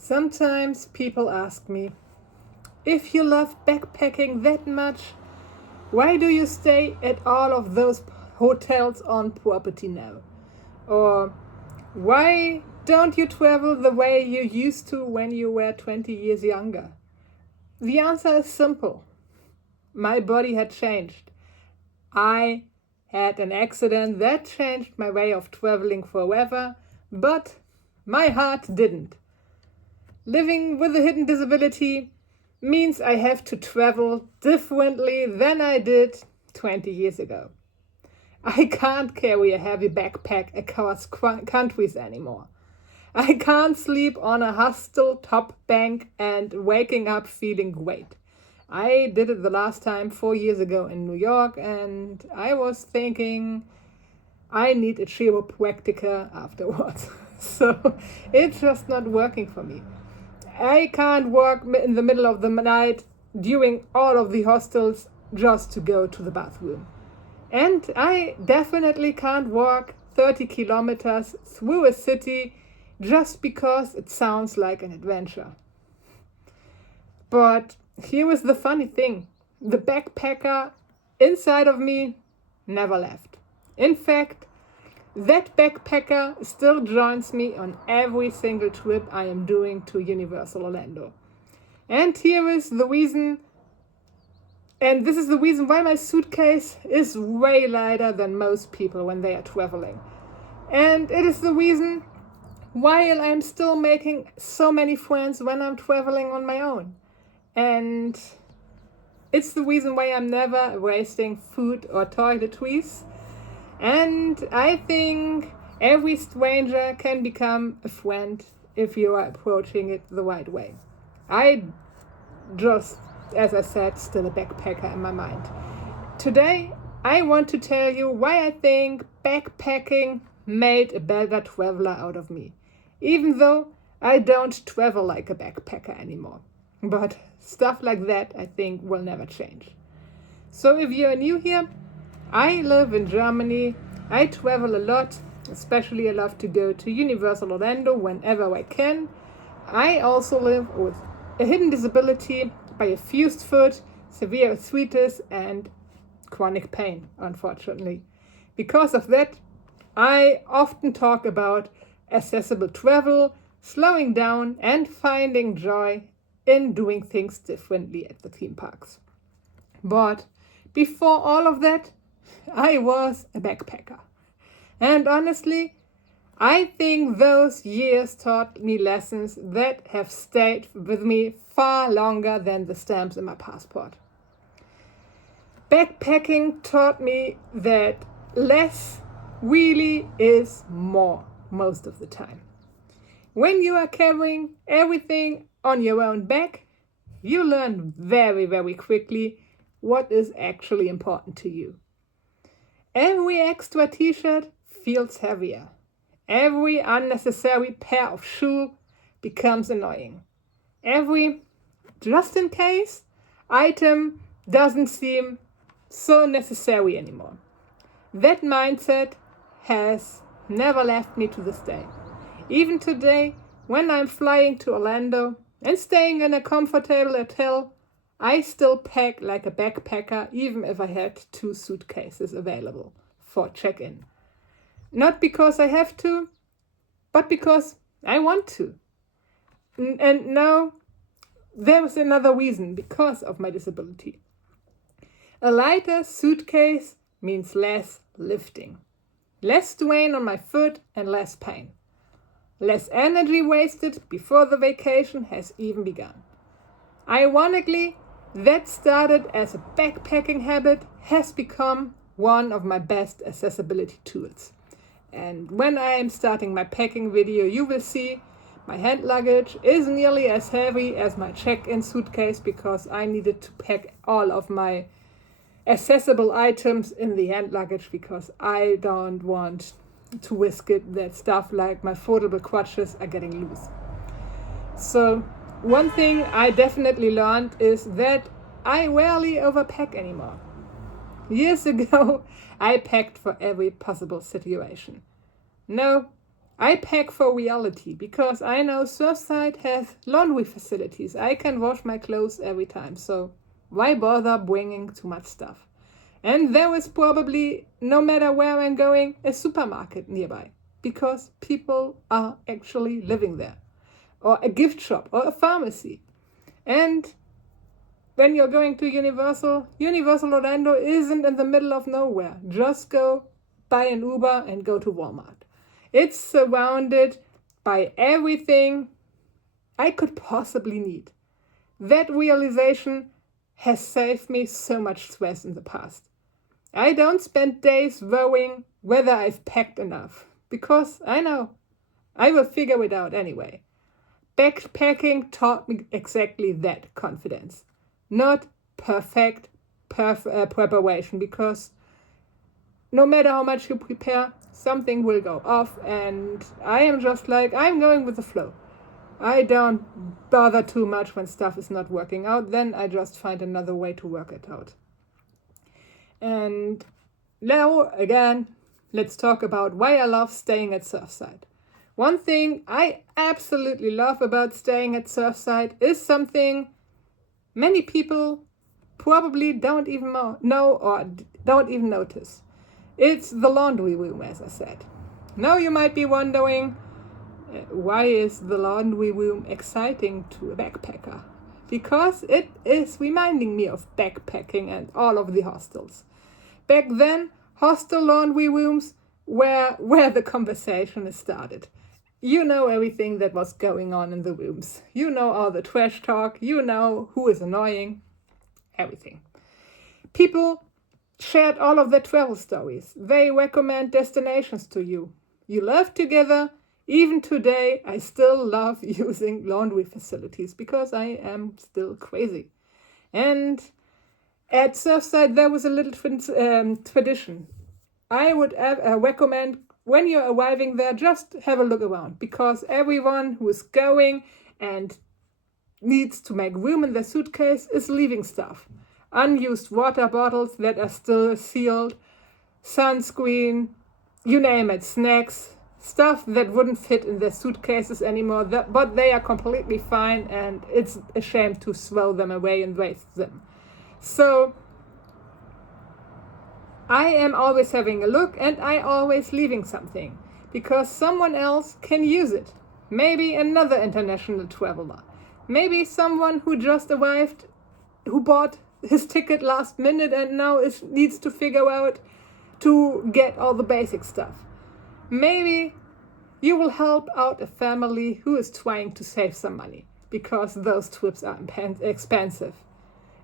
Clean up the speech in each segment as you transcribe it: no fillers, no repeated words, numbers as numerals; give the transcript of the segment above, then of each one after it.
Sometimes people ask me, if you love backpacking that much, why do you stay at all of those hotels on property now? Or why don't you travel the way you used to when you were 20 years younger? The answer is simple. My body had changed. I had an accident that changed my way of traveling forever, but my heart didn't. Living with a hidden disability means I have to travel differently than I did 20 years ago. I can't carry a heavy backpack across countries anymore. I can't sleep on a hostel top bank and waking up feeling great. I did it the last time 4 years ago in New York, and I was thinking I need a chiropractor afterwards. So it's just not working for me. I can't walk in the middle of the night during all of the hostels just to go to the bathroom. And I definitely can't walk 30 kilometers through a city just because it sounds like an adventure. But here is the funny thing. The backpacker inside of me never left. In fact, that backpacker still joins me on every single trip I am doing to Universal Orlando. And here is the reason, and this is the reason why my suitcase is way lighter than most people when they are traveling. And it is the reason why I'm still making so many friends when I'm traveling on my own. And it's the reason why I'm never wasting food or toiletries. And I think every stranger can become a friend if you are approaching it the right way. I just, as I said, still a backpacker in my mind. Today, I want to tell you why I think backpacking made a better traveler out of me, even though I don't travel like a backpacker anymore. But stuff like that, I think, will never change. So if you're new here, I live in Germany. I travel a lot, especially I love to go to Universal Orlando whenever I can. I also live with a hidden disability by a fused foot, severe arthritis, and chronic pain, unfortunately. Because of that, I often talk about accessible travel, slowing down, and finding joy in doing things differently at the theme parks. But before all of that, I was a backpacker. And honestly, I think those years taught me lessons that have stayed with me far longer than the stamps in my passport. Backpacking taught me that less really is more most of the time. When you are carrying everything on your own back, you learn very, very quickly what is actually important to you. Every extra t-shirt feels heavier. Every unnecessary pair of shoes becomes annoying. Every just in case item doesn't seem so necessary anymore. That mindset has never left me to this day. Even today, when I'm flying to Orlando and staying in a comfortable hotel, I still pack like a backpacker even if I had 2 suitcases available for check-in. Not because I have to, but because I want to. And now there is another reason, because of my disability. A lighter suitcase means less lifting, less strain on my foot and less pain. Less energy wasted before the vacation has even begun. Ironically, that started as a backpacking habit has become one of my best accessibility tools. And when I am starting my packing video, you will see my hand luggage is nearly as heavy as my check-in suitcase because I needed to pack all of my accessible items in the hand luggage because I don't want to risk it that stuff like my foldable crutches are getting loose. So one thing I definitely learned is that I rarely overpack anymore. Years ago, I packed for every possible situation. No, I pack for reality because I know Surfside has laundry facilities. I can wash my clothes every time, so why bother bringing too much stuff? And there is probably, no matter where I'm going, a supermarket nearby because people are actually living there, or a gift shop, or a pharmacy. And when you're going to Universal Orlando isn't in the middle of nowhere. Just go buy an Uber and go to Walmart. It's surrounded by everything I could possibly need. That realization has saved me so much stress in the past. I don't spend days worrying whether I've packed enough, because I know I will figure it out anyway. Backpacking taught me exactly that confidence, not perfect preparation, because no matter how much you prepare, something will go off, and I am just like, I'm going with the flow. I don't bother too much when stuff is not working out, then I just find another way to work it out. And now, again, let's talk about why I love staying at Surfside. One thing I absolutely love about staying at Surfside is something many people probably don't even know or don't even notice. It's the laundry room, as I said. Now you might be wondering, why is the laundry room exciting to a backpacker? Because it is reminding me of backpacking and all of the hostels. Back then, hostel laundry rooms were where the conversation started. You know everything that was going on in the rooms. You know all the trash talk. You know who is annoying. Everything. People shared all of their travel stories. They recommend destinations to you. You laugh together. Even today, I still love using laundry facilities because I am still crazy. And at Surfside, there was a little tradition. I would recommend, when you're arriving there, just have a look around, because everyone who is going and needs to make room in their suitcase is leaving stuff. Unused water bottles that are still sealed, sunscreen, you name it, snacks, stuff that wouldn't fit in their suitcases anymore, but they are completely fine, and it's a shame to throw them away and waste them. So I am always having a look, and I always leaving something, because someone else can use it. Maybe another international traveler. Maybe someone who just arrived, who bought his ticket last minute and now needs to figure out to get all the basic stuff. Maybe you will help out a family who is trying to save some money, because those trips are expensive.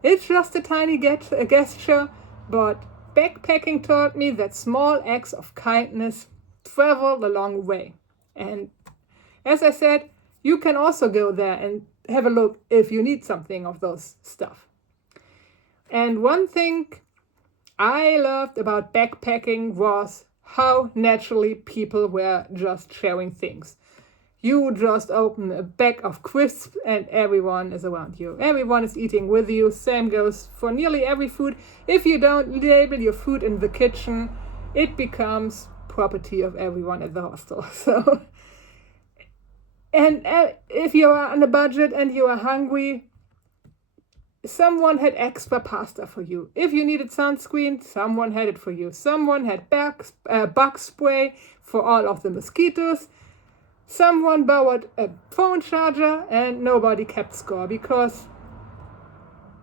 It's just a tiny gesture, but backpacking taught me that small acts of kindness travel a long way. And as I said, you can also go there and have a look if you need something of those stuff. And one thing I loved about backpacking was how naturally people were just sharing things. You just open a bag of crisps and everyone is around you. Everyone is eating with you. Same goes for nearly every food. If you don't label your food in the kitchen, it becomes property of everyone at the hostel. So, and if you are on a budget and you are hungry, someone had extra pasta for you. If you needed sunscreen, someone had it for you. Someone had bug spray for all of the mosquitoes. Someone borrowed a phone charger, and nobody kept score, because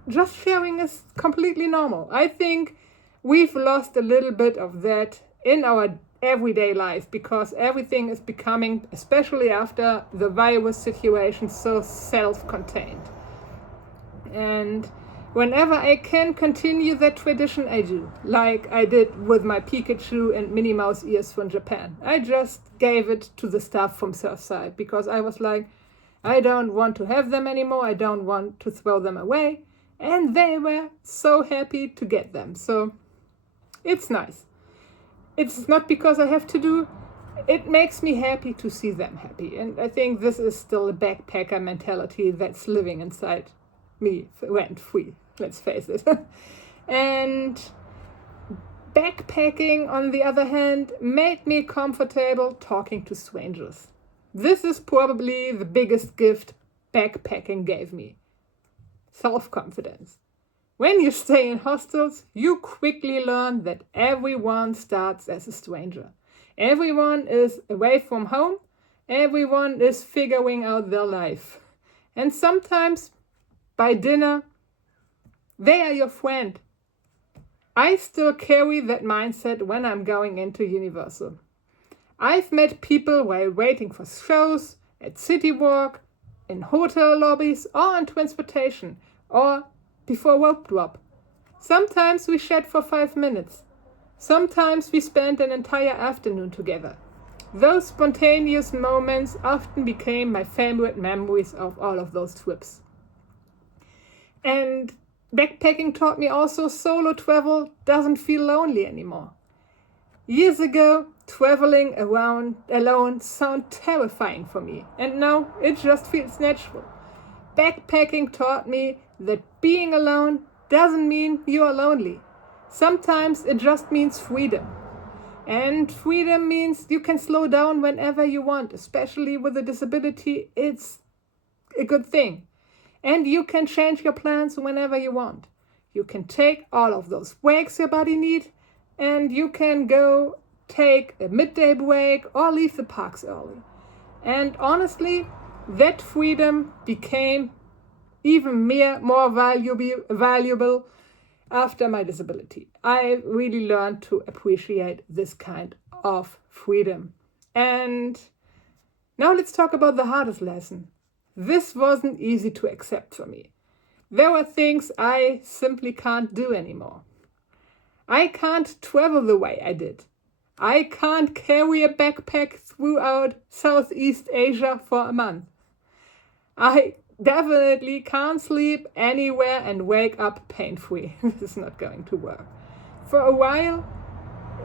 just sharing is completely normal. I think we've lost a little bit of that in our everyday life, because everything is becoming, especially after the virus situation, so self-contained. And whenever I can continue that tradition, I do. Like I did with my Pikachu and Minnie Mouse ears from Japan. I just gave it to the staff from Surfside, because I was like, I don't want to have them anymore. I don't want to throw them away. And they were so happy to get them. So it's nice. It's not because I have to do. It makes me happy to see them happy. And I think this is still a backpacker mentality that's living inside me rent-free, let's face it. And Backpacking, on the other hand, made me comfortable talking to strangers. This is probably the biggest gift backpacking gave me: self-confidence. When you stay in hostels, you quickly learn that everyone starts as a stranger. Everyone is away from home. Everyone is figuring out their life. And sometimes, by dinner, they are your friend. I still carry that mindset when I'm going into Universal. I've met people while waiting for shows, at City Walk, in hotel lobbies, or on transportation, or before rope drop. Sometimes we chat for 5 minutes. Sometimes we spend an entire afternoon together. Those spontaneous moments often became my favorite memories of all of those trips. And backpacking taught me also solo travel doesn't feel lonely anymore. Years ago, traveling around alone sounded terrifying for me, and now it just feels natural. Backpacking taught me that being alone doesn't mean you are lonely. Sometimes it just means freedom. And freedom means you can slow down whenever you want, especially with a disability. It's a good thing. And you can change your plans whenever you want. You can take all of those breaks your body needs, and you can go take a midday break or leave the parks early. And honestly, that freedom became even more valuable after my disability. I really learned to appreciate this kind of freedom. And now let's talk about the hardest lesson. This wasn't easy to accept for me. There were things I simply can't do anymore. I can't travel the way I did. I can't carry a backpack throughout Southeast Asia for a month. I definitely can't sleep anywhere and wake up pain-free. This is not going to work. For a while,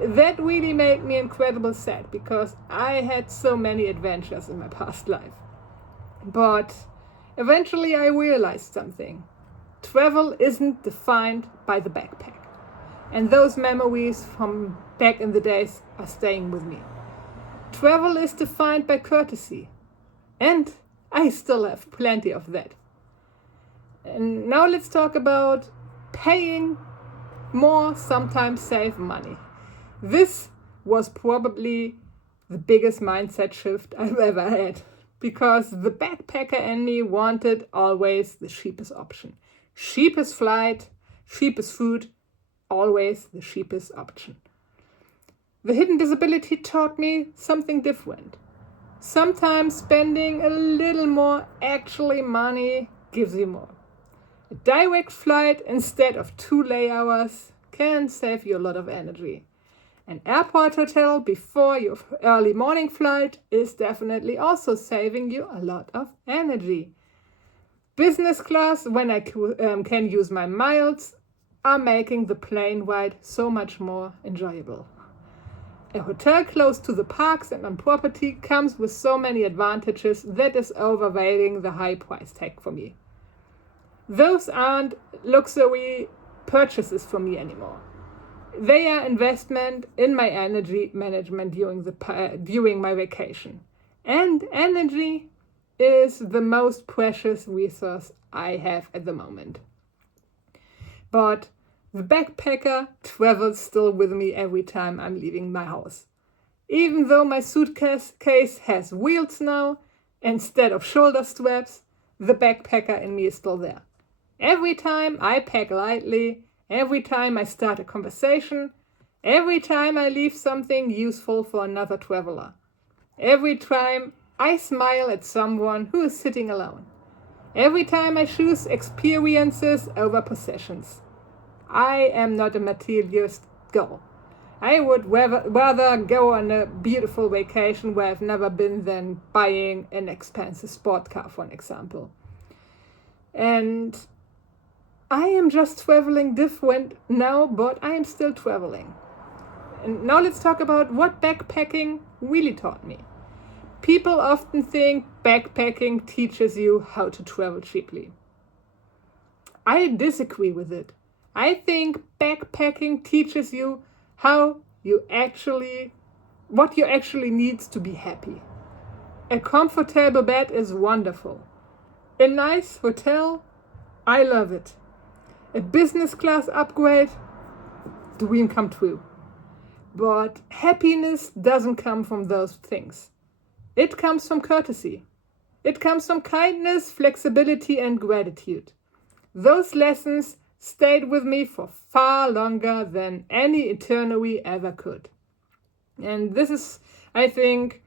that really made me incredibly sad because I had so many adventures in my past life. But eventually I realized something. Travel isn't defined by the backpack. And those memories from back in the days are staying with me. Travel is defined by courtesy. And I still have plenty of that. And now let's talk about paying more, sometimes save money. This was probably the biggest mindset shift I've ever had, because the backpacker in me wanted always the cheapest option. Cheapest flight, cheapest food, always the cheapest option. The hidden disability taught me something different. Sometimes spending a little more actually money gives you more. A direct flight instead of 2 layovers can save you a lot of energy. An airport hotel before your early morning flight is definitely also saving you a lot of energy. Business class, when I can use my miles, are making the plane ride so much more enjoyable. A hotel close to the parks and on property comes with so many advantages that is overweighting the high price tag for me. Those aren't luxury purchases for me anymore. They are investment in my energy management during my vacation. And energy is the most precious resource I have at the moment. But the backpacker travels still with me every time I'm leaving my house. Even though my suitcase has wheels now, instead of shoulder straps, the backpacker in me is still there. Every time I pack lightly, every time I start a conversation, every time I leave something useful for another traveler, every time I smile at someone who is sitting alone, every time I choose experiences over possessions. I am not a materialist girl. I would rather go on a beautiful vacation where I've never been than buying an expensive sport car, for an example. And I am just traveling different now, but I am still traveling. And now let's talk about what backpacking really taught me. People often think backpacking teaches you how to travel cheaply. I disagree with it. I think backpacking teaches you what you actually need to be happy. A comfortable bed is wonderful. A nice hotel, I love it. A business class upgrade, dream come true. But happiness doesn't come from those things. It comes from courtesy. It comes from kindness, flexibility, and gratitude. Those lessons stayed with me for far longer than any eternity ever could. And this is, I think,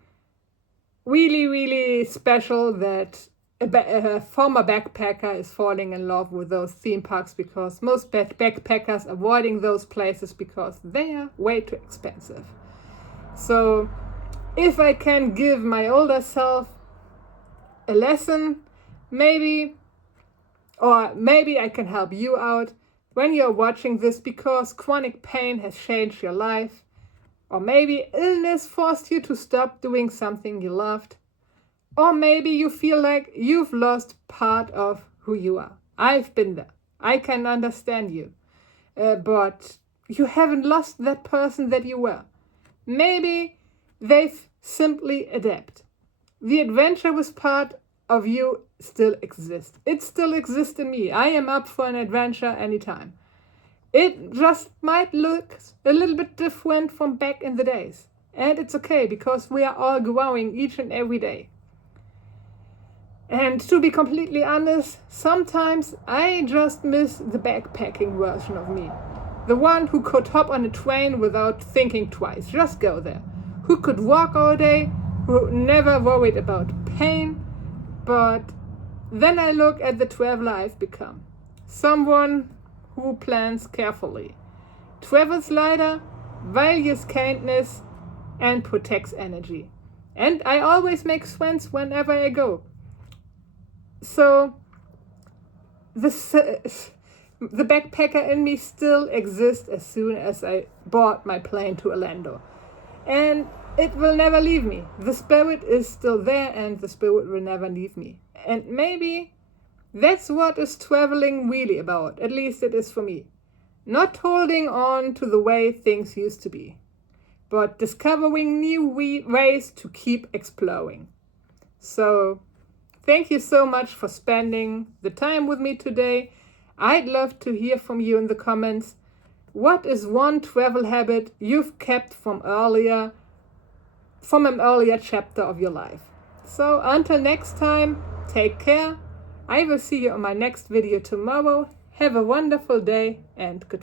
really, really special that a former backpacker is falling in love with those theme parks, because most backpackers avoiding those places because they are way too expensive. So if I can give my older self a lesson, maybe I can help you out when you're watching this because chronic pain has changed your life, or maybe illness forced you to stop doing something you loved. Or maybe you feel like you've lost part of who you are. I've been there. I can understand you. But you haven't lost that person that you were. Maybe they've simply adapted. The adventurous part of you still exists. It still exists in me. I am up for an adventure anytime. It just might look a little bit different from back in the days. And it's okay because we are all growing each and every day. And to be completely honest, sometimes I just miss the backpacking version of me. The one who could hop on a train without thinking twice, just go there. Who could walk all day, who never worried about pain. But then I look at the traveler I've become. Someone who plans carefully, travels lighter, values kindness, and protects energy. And I always make friends whenever I go. So the backpacker in me still exists as soon as I board my plane to Orlando. And it will never leave me. The spirit is still there and the spirit will never leave me. And maybe that's what is traveling really about. At least it is for me. Not holding on to the way things used to be, but discovering new ways to keep exploring. So thank you so much for spending the time with me today. I'd love to hear from you in the comments. What is one travel habit you've kept from an earlier chapter of your life? So until next time, take care. I will see you on my next video tomorrow. Have a wonderful day and goodbye.